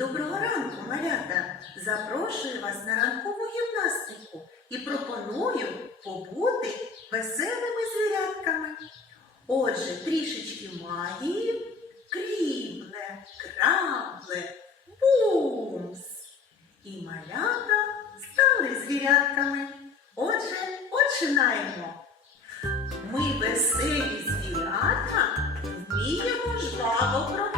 Доброго ранку, малята! Запрошую вас на ранкову гімнастику і пропоную побути веселими звірятками. Отже, трішечки магії, крібле, крабле, бумс. І малята стали звірятками. Отже, починаємо. Ми веселі звірята вміємо жваво крокувати.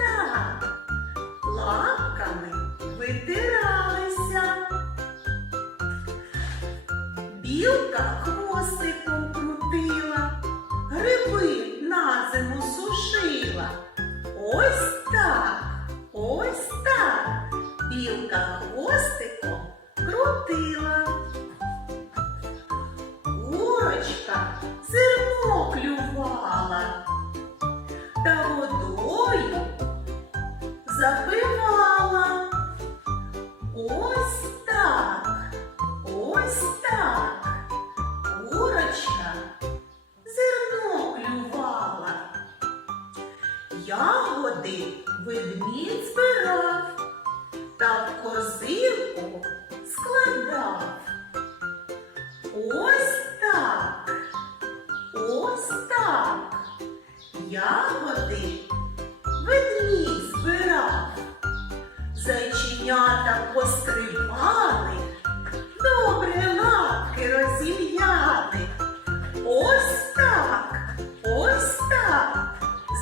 Так, лапками витиралися. Білка хвостиком крутила, гриби на зиму сушила. Ось так, ось так. Білка хвостиком крутила. Курочка зерно клювала та водою запивала. Ось так, ось так. Курочка зерно клювала. Ягоди ведмідь збирав та в корзинку складав. Ось так, ось так. Ягоди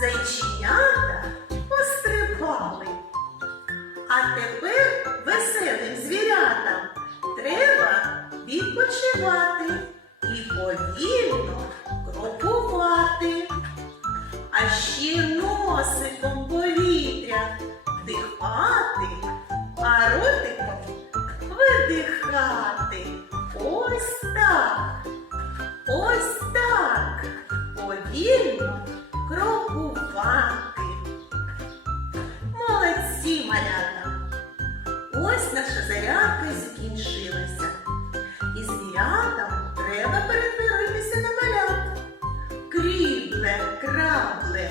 Зайченята пострибали. А тепер веселим звірятам треба відпочивати і повільно крокувати. А ще носиком повітря вдихати, а ротиком видихати. Ось так, ось так, повільно Молодці, малята! Ось наша зарядка і закінчилася. І звірятам треба перетворитися на малят. Крібле, крабле,